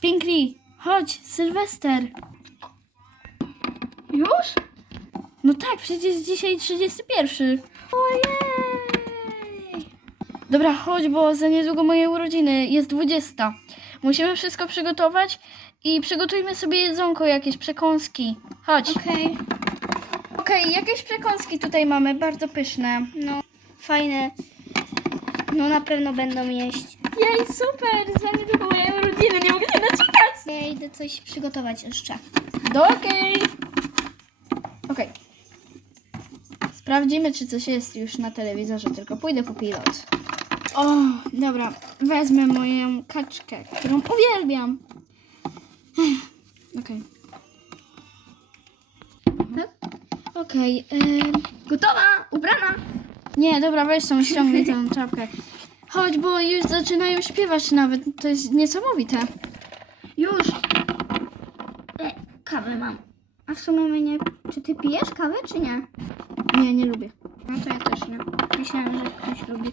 Pinkli, chodź, Sylwester. Już? No tak, przecież dzisiaj 31. Ojej! Dobra, chodź, bo za niedługo moje urodziny, jest 20. Musimy wszystko przygotować i przygotujmy sobie jedzonko, jakieś przekąski. Chodź. Okej, Okej, jakieś przekąski tutaj mamy, bardzo pyszne. no fajne. No na pewno będą jeść. Jej, super, za niedługo moje urodziny, nie mogę się doczekać. Ja idę coś przygotować jeszcze. Do okej. Okej. Sprawdzimy, czy coś jest już na telewizorze, tylko pójdę po pilot. O, dobra, wezmę moją kaczkę, którą uwielbiam. Ech, Okej. Tak? Okej, Gotowa, ubrana. nie, dobra, weź tą, ściągnij tą czapkę. Chodź, bo już zaczynają śpiewać nawet, to jest niesamowite. Już. E, kawę mam. A w sumie mnie... Czy ty pijesz kawę, czy nie? Nie, nie lubię. No to ja też nie. Myślałam, że ktoś lubi.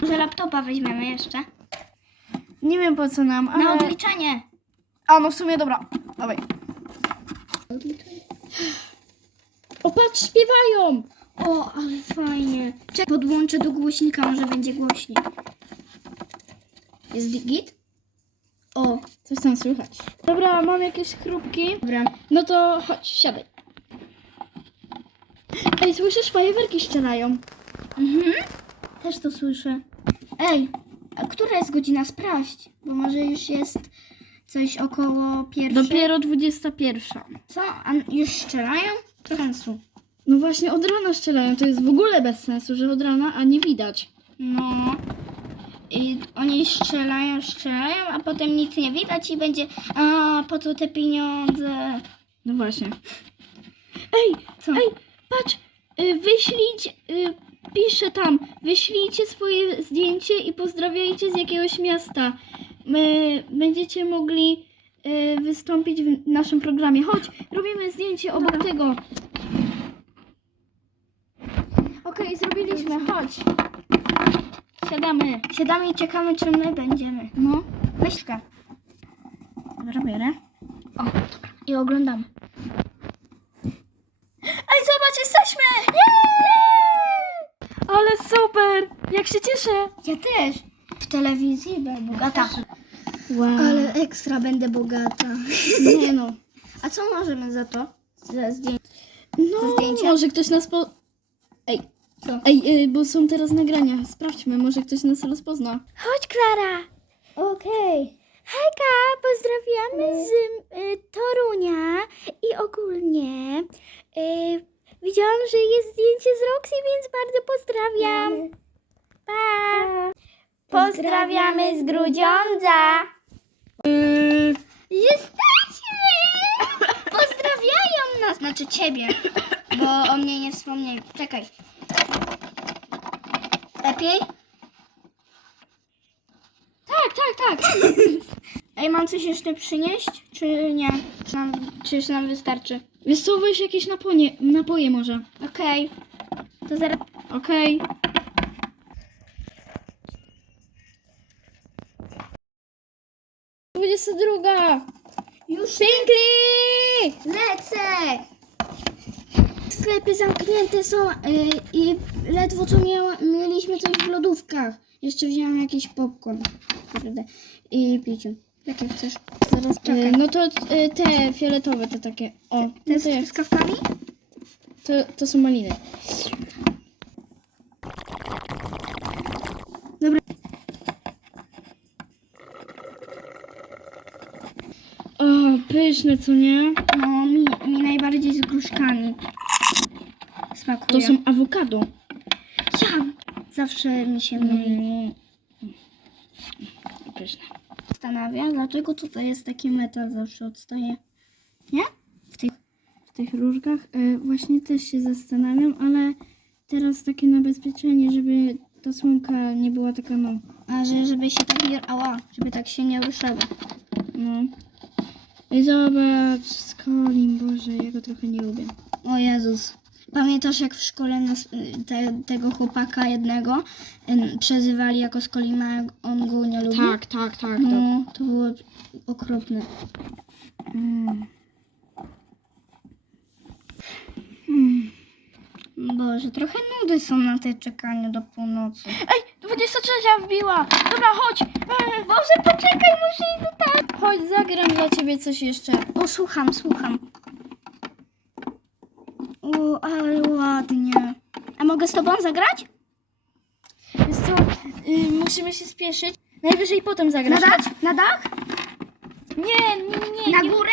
Może laptopa weźmiemy jeszcze? Nie wiem po co nam, ale... Na odliczanie. A, no w sumie, dobra, dawaj. O, patrz, śpiewają! O, ale fajnie. Czekaj, podłączę do głośnika, może będzie głośniej. Jest git? O, Coś tam słychać. Dobra, mam jakieś chrupki. dobra. No to chodź, siadaj. Ej, słyszysz, fajerwerki strzelają. Mhm. Też to słyszę. Ej, a która jest godzina? Sprawdź, bo może już jest coś około pierwszej. Dopiero 21. Co? A już strzelają? Sensu. No właśnie, od rana strzelają. To jest w ogóle bez sensu, że od rana, a nie widać. No. I oni strzelają, strzelają, a potem nic nie widać i będzie, a po co te pieniądze? No właśnie. Ej, Co? ej, patrz, y, wyślijcie, y, piszę tam, wyślijcie swoje zdjęcie i pozdrawiajcie z jakiegoś miasta. My będziecie mogli y, wystąpić w naszym programie. Chodź, robimy zdjęcie obok tego. Okej, zrobiliśmy, chodź. Siadamy. Siadamy i czekamy, czy my będziemy. No. Weźka. Dobra, biorę. O, dobra. I oglądamy. Ej, zobacz, jesteśmy! Ale super! Jak się cieszę! Ja też. W telewizji będę bogata. Wow. Ale ekstra będę bogata. nie no. A co możemy za to? Za zdjęcie? No, zdjęcia? może ktoś nas po... Ej, Co? ej, y, bo są teraz nagrania. Sprawdźmy, może ktoś nas rozpozna. Chodź, Klara. Okej. Hejka, pozdrawiamy z y, Torunia i ogólnie y, widziałam, że jest zdjęcie z Roxy, więc bardzo pozdrawiam. Pa! Pozdrawiamy z Grudziądza. Jesteśmy! Pozdrawiają nas. Znaczy ciebie. Bo o mnie nie wspomnieli. Czekaj. Lepiej? Tak, tak, tak. Ej, mam coś jeszcze przynieść? Czy nie? Czy, nam, czy już nam wystarczy? Wiesz co, weź jakieś napoje, napoje może. Okej. To zaraz... Okej. Dwudziesta druga. Już Pinkli! lecę! Sklepy zamknięte są y, i ledwo co miała, mieliśmy coś w lodówkach. Jeszcze wziąłem jakiś popcorn. Kurde. I piciu. Jakie chcesz? Zaraz Y, czekaj. no to y, te fioletowe to takie. O, Te no to, z jak, truskawkami? to, to są maliny. Dobra. O, pyszne, co nie? No, mi, mi najbardziej z gruszkami smakuje. To są awokado. Ja zawsze mi się myli. Mm. Pyszne. zastanawia, dlaczego tutaj jest taki metal zawsze odstaje. Nie? W tych... W tych różkach y, właśnie też się zastanawiam, ale teraz takie nabezpieczenie, żeby ta słomka nie była taka no. A że żeby się tak nie... Ała, żeby tak się nie ruszało. no. I zobacz, Skolim, Boże, ja go trochę nie lubię. O Jezus. Pamiętasz, jak w szkole nas, y, te, tego chłopaka jednego y, przezywali jako Skolima, jak on go nie lubił? Tak, tak, tak. No, to było okropne. Mm. Boże, trochę nudy są na te czekanie do północy. Ej, 23 wbiła. Dobra, chodź. Boże, poczekaj, muszę iść do tak. Chodź, zagram dla ciebie coś jeszcze. O, słucham, ale ładnie. A mogę z tobą zagrać? Wiesz co, y, musimy się spieszyć. Najwyżej potem zagrasz. Na dach? Na dach? Nie, nie, nie, nie. Na górę?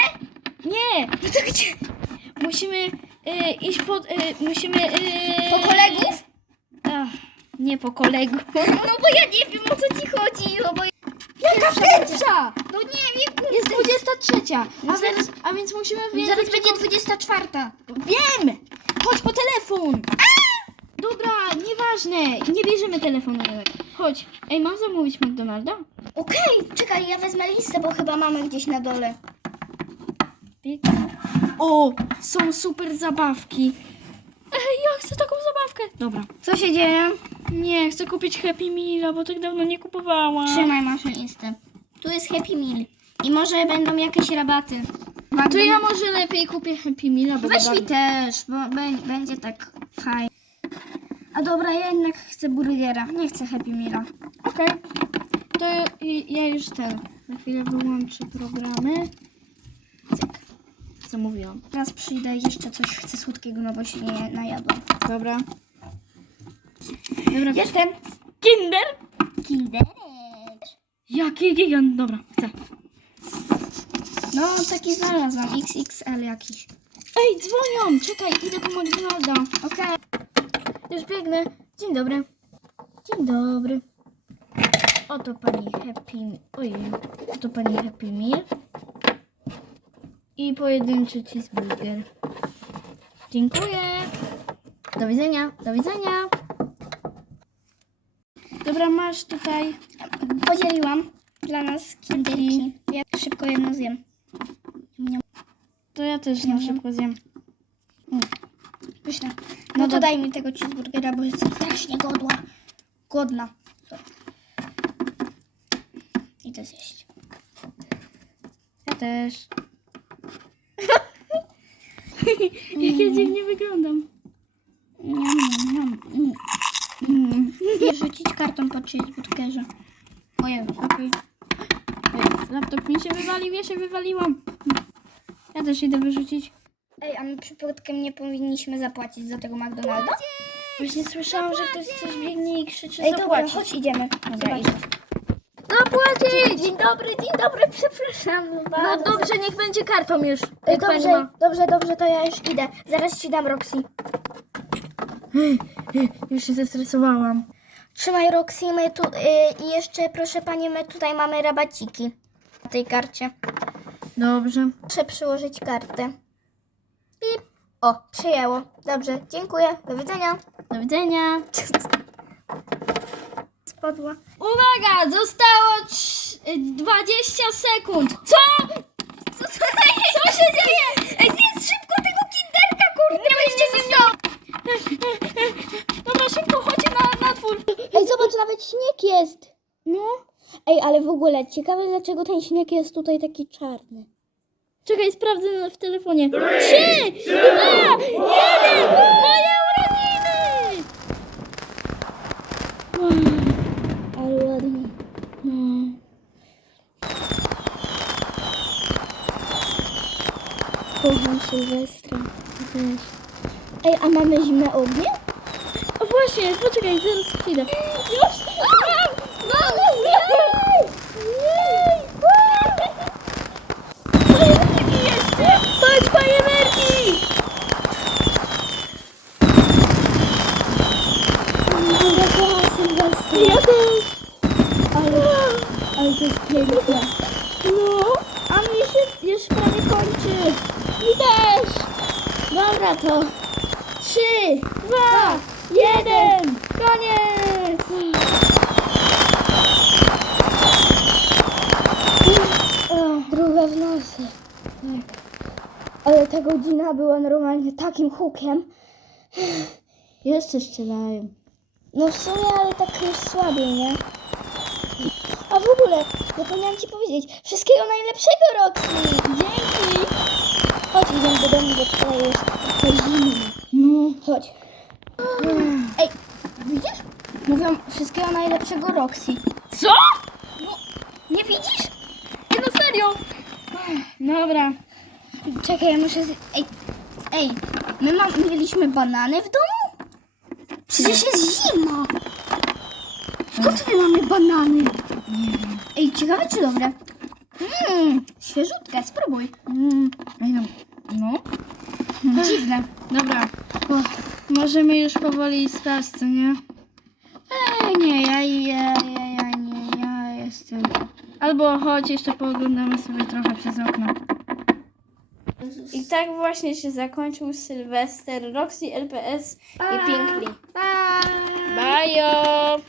Nie. No to gdzie? Musimy y, iść pod... Y, musimy... Y, Po kolegów? Ach, nie po kolegów. No bo ja nie wiem o co ci chodzi. No bo... Jaka pierwsza? No nie wiem. Jest 23. A Zaraz- więc, a więc musimy wiedzieć... Zaraz będzie 24. Wiem! Chodź po telefon! Dobra, nieważne. Nie bierzemy telefonu. Chodź. Ej, mam zamówić McDonalda? Okej, czekaj, ja wezmę listę, bo chyba mamy gdzieś na dole. Pyk. O, są super zabawki. Ej, ja chcę taką zabawkę. Dobra. Co się dzieje? Nie, chcę kupić Happy Meala, bo tak dawno nie kupowałam. Trzymaj masz listę. Tu jest Happy Meal. I może będą jakieś rabaty. To ja może lepiej kupię Happy Meala, bo Weź mi też, bo bę- będzie tak fajnie. A dobra, ja jednak chcę burgera. Nie chcę Happy Meala. Okej. To ja, ja już ten. Na chwilę wyłączę programy. Cyk. Zamówiłam. Teraz przyjdę i jeszcze coś chcę słodkiego, no bo się nie najadłam. Dobra. Dobra. Jestem. Kinder? Kinderek. Jaki gigant? Dobra, chcę. No, taki znalazłam. XXL jakiś. Ej, dzwonią! Czekaj, idę po McDonalda. Okej. Już biegnę. Dzień dobry. Dzień dobry. Oto pani Happy... Ojej. Oto pani Happy Meal. I pojedynczy cheeseburger. Dziękuję. Do widzenia. Do widzenia. Dobra, masz tutaj. Podzieliłam dla nas kinderki. Ja szybko jedno zjem. To ja też na Mhm. szybko zjem. Pyszne. No No to daj mi tego cheeseburgera, bo jestem strasznie godła. Godna. Idę zjeść. Ja też. Jak ja dziwnie wyglądam. Mm. Mm. I rzucić karton po cheeseburgerze. Ojej, okej. Ej, Laptop mi się wywalił, ja się wywaliłam. Ja też idę wyrzucić. Ej, a my przypadkiem nie powinniśmy zapłacić za tego McDonalda? Właśnie słyszałam, że ktoś coś biegnie i krzyczy Ej, dobra, zapłacić. chodź idziemy. Dobra, Zobacz. Zapłacić! Dzień dobry, dzień dobry, przepraszam. No dobrze, niech będzie kartą już. Ej, Jak pani dobrze, ma. dobrze, dobrze, to ja już idę. Zaraz ci dam Roxy. Już się zestresowałam. Trzymaj Roxy, my tu, y, i jeszcze proszę pani, my tutaj mamy rabaciki na tej karcie. Dobrze. Muszę przyłożyć kartę. Pip. O, przyjęło. Dobrze, dziękuję. Do widzenia. Do widzenia. Spadła. Uwaga, zostało trz- y, 20 sekund. Co? Co, co, co się dzieje? Ej, zjedz szybko tego kinderka, kurde, nie będziecie został. Dobra, szybko, chodźcie na, na twór. Ej, zobacz, nawet śnieg jest. No. Ej, ale w ogóle ciekawe, dlaczego ten śnieg jest tutaj taki czarny. Czekaj, sprawdzę w telefonie. Trzy, dwa, jeden! Moje urodziny! Ale ładnie. No. Kocham Sylwestra. Ej, a mamy zimne ognie? O właśnie, poczekaj, zaraz przyjdę. Już! Mam! Mam! Jej! Jej! Fajerwerki jeszcze! Patrz, fajerwerki! Ja kocham Sylwestra. Ja też. Ale, ale to jest piękne. No, a mi się już prawie kończy. Mi też! Dobra, to Trzy, dwa, jeden, koniec! druga w nocy. Tak. Ale ta godzina była normalnie takim hukiem, Jeszcze strzelają. No w sumie, ale tak już słabiej, nie? A w ogóle, zapomniałam ci powiedzieć, wszystkiego najlepszego, Roxy! Dzięki! Chodź, idziemy do domu, bo tutaj jest trochę zimno. No. Chodź. Ej, widzisz? Mówią wszystkiego najlepszego, Roxy. Co? No, nie widzisz? Nie, no serio. Dobra. Czekaj, ja muszę... Z... Ej, ej, my mam, mieliśmy banany w domu? Przecież jest zima. Skąd my mamy banany? Ej, ciekawe czy dobre? Mmm, świeżutkie, spróbuj. Mm, no. no. Dziwne. Dobra. O, możemy już powoli spać, co nie? Ej, nie, ja, ja, ja, ja, nie, ja jestem... Albo chodź, jeszcze pooglądamy sobie trochę przez okno. I tak właśnie się zakończył Sylwester, Roxy, LPS i Pinkly. Bye. Bajo!